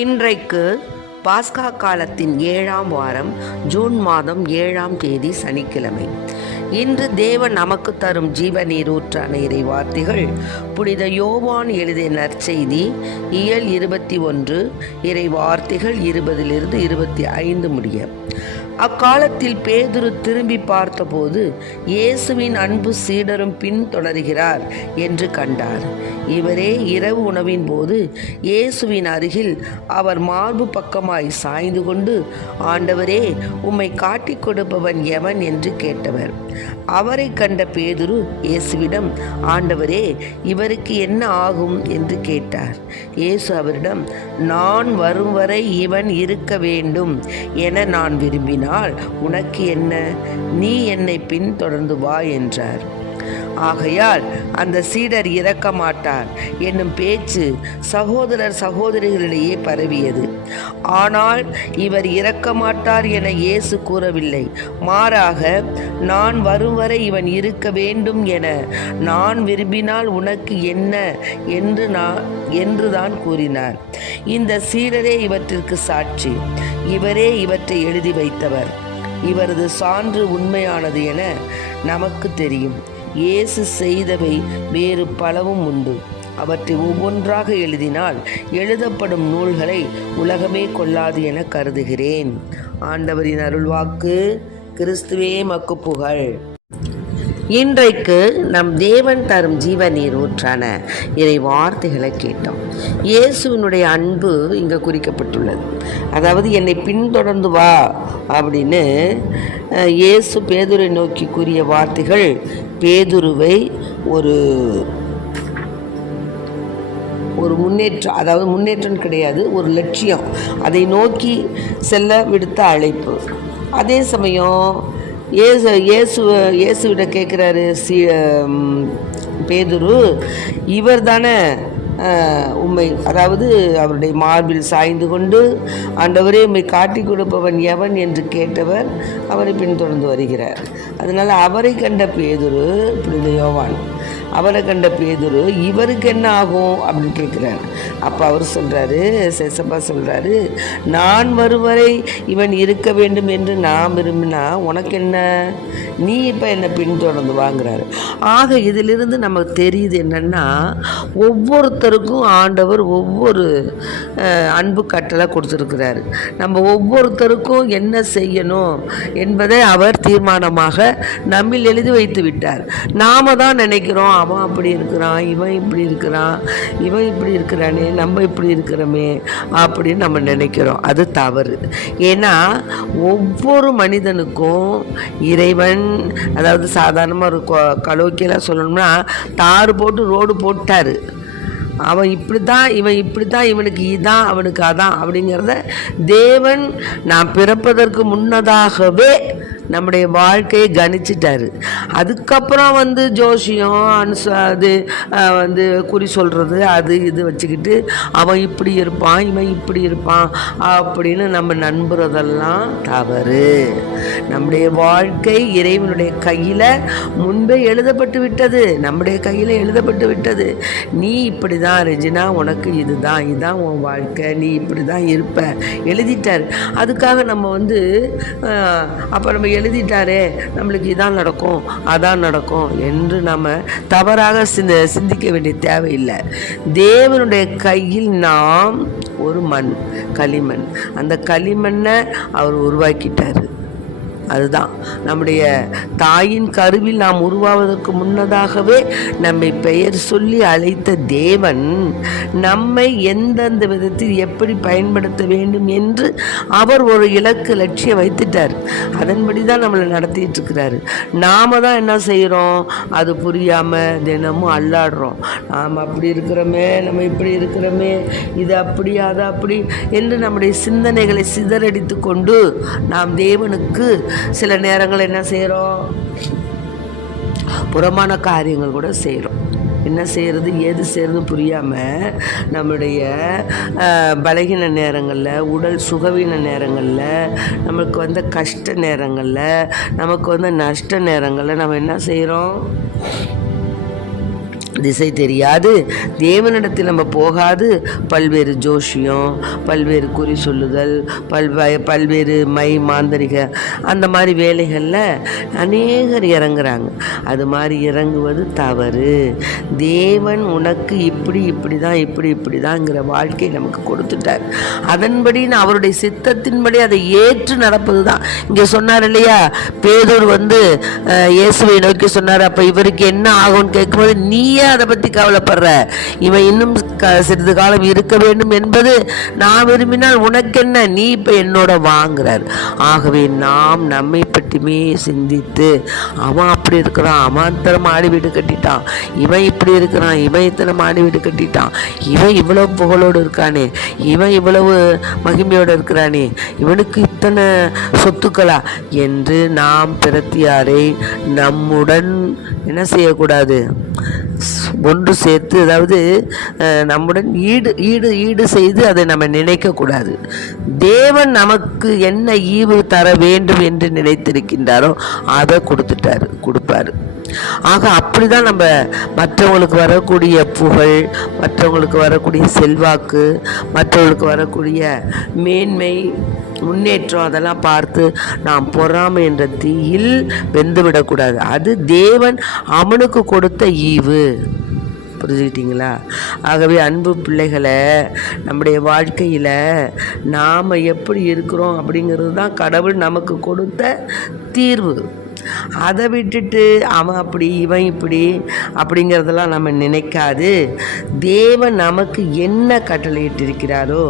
இன்றைக்கு பாஸ்கா காலத்தின் 7ஆம் வாரம் ஜூன் மாதம் 7ஆம் தேதி சனிக்கிழமை. இன்று தேவன் நமக்கு தரும் ஜீவ நீரூற்றான இறை வார்த்தைகள் புனித யோவான் எழுதிய நற்செய்தி இயல் 21 இறை வார்த்தைகள் 20 25 முடிய. அக்காலத்தில் பேதுரு திரும்பி பார்த்தபோது இயேசுவின் அன்பு சீடரும் பின்தொடர்கிறார் என்று கண்டார். இவரே இரவு உணவின் போது இயேசுவின் அருகில் அவர் மார்பு பக்கமாய் சாய்ந்து கொண்டு, ஆண்டவரே, உம்மை காட்டிக் கொடுப்பவன் எவன் என்று கேட்டவர். அவரை கண்ட பேதுரு இயேசுவிடம், ஆண்டவரே, இவருக்கு என்ன ஆகும் என்று கேட்டார். இயேசு அவரிடம், நான் வரும் வரை இவன் இருக்க வேண்டும் என நான் விரும்பினார், உனக்கு என்ன? நீ என்னை பின்தொடர்ந்து வா என்றார். ஆகையால் அந்த சீடர் இறக்க மாட்டார் என்னும் பேச்சு சகோதரர் சகோதரிகளிடையே பரவியது. ஆனால் இவர் இறக்க மாட்டார் என இயேசு கூறவில்லை. மாறாக, நான் வரும் வரை இவன் இருக்க வேண்டும் என நான் விரும்பினால் உனக்கு என்ன என்றுதான் கூறினார். இந்த சீடரே இவற்றிற்கு சாட்சி. இவரே இவற்றை எழுதி வைத்தவர். இவரது சான்று உண்மையானது என நமக்கு தெரியும். இயேசு செய்தவை வேறு பலவும் உண்டு. அவற்றை ஒவ்வொன்றாக எழுதினால் எழுதப்படும் நூல்களை உலகமே கொள்ளாது என கருதுகிறேன். ஆண்டவரின் அருள்வாக்கு. கிறிஸ்துவே மக்கு புகழ். இன்றைக்கு நம் தேவன் தரும் ஜீவ நீர் ஊற்றான இறை வார்த்தைகளை கேட்டோம். இயேசுவினுடைய அன்பு இங்கே குறிக்கப்பட்டுள்ளது. அதாவது, என்னை பின்தொடர்ந்து வா அப்படின்னு இயேசு பேதுரை நோக்கி கூறிய வார்த்தைகள் பேதுருவை ஒரு முன்னேற்றம், அதாவது முன்னேற்றம் கிடையாது, ஒரு லட்சியம், அதை நோக்கி செல்ல விடுத்த அழைப்பு. அதே சமயம் இயேசுவிட கேட்குறாரு பேதுரு, இவர் தானே உம்மை, அதாவது அவருடைய மார்பில் சாய்ந்து கொண்டு, ஆண்டவரே, உம்மை காட்டி கொடுப்பவன் எவன் என்று கேட்டவர் அவரை பின்தொடர்ந்து வருகிறார். அதனால் அவரை கண்ட பேதுரு, புனித யோவான், அவரை கண்ட பேதுரு இவருக்கு என்ன ஆகும் அப்படின்னு கேட்குறாரு. அப்போ அவர் சொல்கிறாரு, சேசப்பா சொல்கிறாரு, நான் வருவரை இவன் இருக்க வேண்டும் என்று நான் விரும்பினா உனக்கு என்ன? நீ இப்போ என்னை பின்தொடர்ந்து வாங்குறாரு. ஆக இதிலிருந்து நமக்கு தெரியுது என்னென்னா, ஒவ்வொருத்தருக்கும் ஆண்டவர் ஒவ்வொரு அன்பு கட்டளை கொடுத்துருக்கிறாரு. நம்ம ஒவ்வொருத்தருக்கும் என்ன செய்யணும் என்பதை அவர் தீர்மானமாக நம்மில் எழுதி வைத்து விட்டார். நாம தான் நினைக்கிறோம், அவன் அப்படி இருக்கிறான், இவன் இப்படி இருக்கிறான், இவன் இப்படி இருக்கிறானே, நம்ம இப்படி இருக்கிறோமே அப்படின்னு நம்ம நினைக்கிறோம். அது தவறு. ஏன்னா ஒவ்வொரு மனிதனுக்கும் இறைவன், அதாவது சாதாரணமாக ஒரு கலோக்கியெல்லாம் சொல்லணும்னா, தாறு போட்டு ரோடு போட்டார். அவன் இப்படி தான், இவன் இப்படி தான், இவனுக்கு இதான், அவனுக்கு அதான் அப்படிங்கிறத தேவன் நான் பிறப்பதற்கு முன்னதாகவே நம்முடைய வாழ்க்கையை கணிச்சிட்டாரு. அதுக்கப்புறம் ஜோசியம் அது குறி சொல்கிறது அது இது வச்சுக்கிட்டு அவன் இப்படி இருப்பான், இவன் இப்படி இருப்பான் அப்படின்னு நம்ம நம்புறதெல்லாம் தவறு. நம்முடைய வாழ்க்கை இறைவனுடைய கையில் முன்பே எழுதப்பட்டு விட்டது. நம்முடைய கையில் எழுதப்பட்டு விட்டது. நீ இப்படி தான் ரெஜினா, உனக்கு இதுதான் உன் வாழ்க்கை, நீ இப்படி தான் இருப்ப, எழுதிட்டார். அதுக்காக நம்ம அப்போ நம்ம எழுதிட்டாரே, நம்மளுக்கு இதான் நடக்கும், அதான் நடக்கும் என்று நம்ம தவறாக சிந்திக்க வேண்டிய தேவையில்லை. தேவனுடைய கையில் நாம் ஒரு களிமண். அந்த களிமண்ணை அவர் உருவாக்கிட்டார். அதுதான் நம்முடைய தாயின் கருவில் நாம் உருவாவதற்கு முன்னதாகவே நம்மை பெயர் சொல்லி அழைத்த தேவன் நம்மை எந்தெந்த விதத்தில் எப்படி பயன்படுத்த வேண்டும் என்று அவர் ஒரு இலக்கு லட்சியம் வைத்துட்டார். அதன்படி தான் நம்மளை நடத்திட்டு இருக்கிறாரு. நாம தான் என்ன செய்கிறோம்? அது புரியாமல் தினமும் அல்லாடுறோம். நாம் அப்படி இருக்கிறோமே, நம்ம இப்படி இருக்கிறோமே, இது அப்படி அது அப்படி என்று நம்முடைய சிந்தனைகளை சிதறடித்து கொண்டு நாம் தேவனுக்கு சில நேரங்கள் என்ன செய்கிறோம்? புறமான காரியங்கள் கூட செய்கிறோம். என்ன செய்கிறது, ஏது செய்கிறதுன்னு புரியாமல் நம்முடைய பலகீன நேரங்களில், உடல் சுகவீன நேரங்களில், நமக்கு கஷ்ட நேரங்களில், நமக்கு நஷ்ட நேரங்களில் நம்ம என்ன செய்கிறோம்? திசை தெரியாது, தேவனிடத்தில் நம்ம போகாது பல்வேறு ஜோஷியம், பல்வேறு குறி சொல்லுதல், பல்வேறு மாந்தரிக அந்த மாதிரி வேலைகளில் அநேகர் இறங்குறாங்க. அது மாதிரி இறங்குவது தவறு. தேவன் உனக்கு இப்படி தான்ங்கிற வாழ்க்கை நமக்கு கொடுத்துட்டார். அதன்படி அவருடைய சித்தத்தின்படி அதை ஏற்று நடப்பது தான். இங்கே சொன்னார் இல்லையா, பேதுரு இயேசுவை நோக்கி சொன்னார், அப்போ இவருக்கு என்ன ஆகும்னு கேட்கும்போது, நீயே அதை பற்றி கவலைப்படுற, இவன் இன்னும் சிறிது காலம் இருக்க வேண்டும் என்பது நான் விரும்பினால் உனக்கு என்ன, நீ இப்போ என்னோட வாங்குறார். ஆகவே நாம் நம்மை பற்றியுமே சிந்தித்து, அவன் அப்படி இருக்கிறான், அவன் இத்தனை மாடி வீடு கட்டிட்டான், இவன் இப்படி இருக்கிறான், இவன் இத்தனை மாடி வீடு கட்டிட்டான், இவன் இவ்வளவு புகழோடு இருக்கானே, இவன் இவ்வளவு மகிமையோடு இருக்கிறானே, இவனுக்கு இத்தனை சொத்துக்களா என்று நாம் பிரத்தியாரை நம்முடன் என்ன செய்யக்கூடாது, ஒன்று சேர்த்து, அதாவது நம்முடன் ஈடு செய்து அதை நம்ம நினைக்கக்கூடாது. தேவன் நமக்கு என்ன ஈவு தர வேண்டும் என்று நினைத்திருக்கின்றாரோ அதை கொடுப்பாரு. ஆக அப்படிதான் நம்ம மற்றவங்களுக்கு வரக்கூடிய புகழ், மற்றவங்களுக்கு வரக்கூடிய செல்வாக்கு, மற்றவங்களுக்கு வரக்கூடிய மேன்மை, முன்னேற்றம் அதெல்லாம் பார்த்து நாம் பொறாமை என்ற தீயில் வெந்துவிடக்கூடாது. அது தேவன் அவனுக்கு கொடுத்த ஈவு. புரிஞ்சுக்கிட்டீங்களா? ஆகவே அன்பு பிள்ளைகளை, நம்முடைய வாழ்க்கையில் நாம் எப்படி இருக்கிறோம் அப்படிங்கிறது தான் கடவுள் நமக்கு கொடுத்த தீர்வு. அதை விட்டுட்டு அவன் அப்படி இவன் இப்படி அப்படிங்கிறதெல்லாம் நம்ம நினைக்காது. தேவன் நமக்கு என்ன கட்டளையிட்டிருக்கிறாரோ,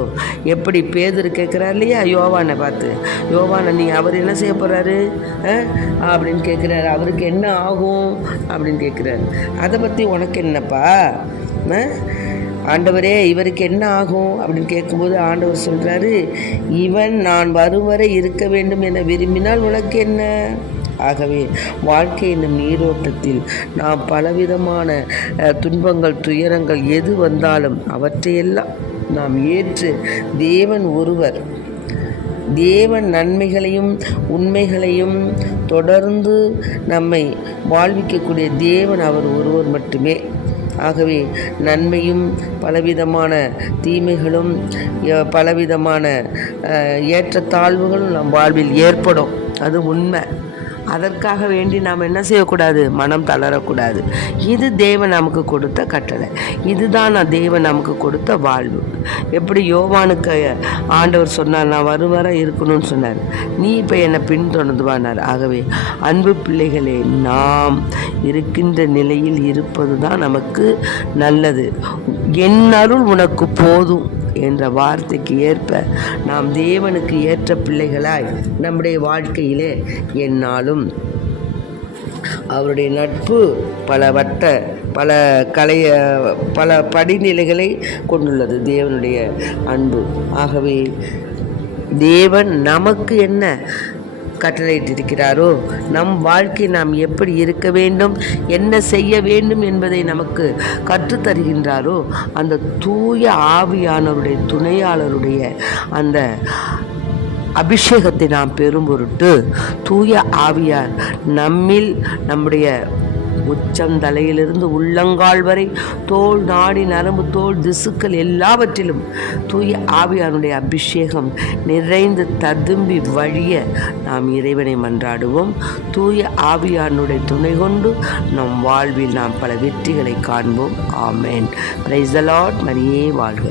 எப்படி பேதுரு கேட்குறாரு இல்லையா யோவானை பார்த்து, யோவானை நீ அவர் என்ன செய்ய போகிறாரு அப்படின்னு கேட்குறாரு, அவருக்கு என்ன ஆகும் அப்படின்னு கேட்குறாரு. அதை பற்றி உனக்கு என்னப்பா, ஆண்டவரே இவருக்கு என்ன ஆகும் அப்படின்னு கேட்கும்போது ஆண்டவர் சொல்கிறாரு, இவன் நான் வரும் வரை இருக்க வேண்டும் என விரும்பினால் உனக்கு என்ன. ஆகவே வாழ்க்கை என்னும் நீரோட்டத்தில் நாம் பலவிதமான துன்பங்கள், துயரங்கள் எது வந்தாலும் அவற்றையெல்லாம் நாம் ஏற்று, தேவன் நன்மைகளையும் உண்மைகளையும் தொடர்ந்து நம்மை வாழ்விக்கக்கூடிய தேவன் அவர் ஒருவர் மட்டுமே. ஆகவே நன்மையும் பலவிதமான தீமைகளும் பலவிதமான ஏற்றத்தாழ்வுகளும் நம் வாழ்வில் ஏற்படும், அது உண்மை. அதற்காக வேண்டி நாம் என்ன செய்யக்கூடாது, மனம் தளரக்கூடாது. இது தேவன் நமக்கு கொடுத்த கட்டளை, இதுதான் தேவன் நமக்கு கொடுத்த வாழ்வு. எப்படி யோவானுக்கு ஆண்டவர் சொன்னார், நான் வரும் வரை இருக்கணும்னு சொன்னார், நீ இப்போ என்னை பின்தொடர்ந்து வானார். ஆகவே அன்பு பிள்ளைகளே, நாம் இருக்கின்ற நிலையில் இருப்பது தான் நமக்கு நல்லது. என் அருள் உனக்கு போதும் என்ற வார்த்தைக்கு ஏற்ப நாம் தேவனுக்கு ஏற்ற பிள்ளைகளாய் நம்முடைய வாழ்க்கையிலே எந்நாளும் அவருடைய நட்பு பல படிநிலைகளை கொண்டுள்ளது தேவனுடைய அன்பு. ஆகவே தேவன் நமக்கு என்ன கட்டளையிட்டிருக்கிறாரோ, நம் வாழ்க்கை நாம் எப்படி இருக்க வேண்டும், என்ன செய்ய வேண்டும் என்பதை நமக்கு கற்றுத்தருகின்றாரோ, அந்த தூய ஆவியானவருடைய துணையாளருடைய அந்த அபிஷேகத்தை நாம் பெறும் பொருட்டு தூய ஆவியார் நம்மில் நம்முடைய உச்சம் தலையிலிருந்து உள்ளங்கால் வரை தோல், நாடி, நரம்பு, தோல், திசுக்கள் எல்லாவற்றிலும் தூய ஆவியானுடைய அபிஷேகம் நிறைந்து ததும்பி வழிய நாம் இறைவனை மன்றாடுவோம். தூய ஆவியானுடைய துணை கொண்டு நம் வாழ்வில் நாம் பல வெற்றிகளை காண்போம். ஆமேன். Praise the Lord. மரியே வாழ்க.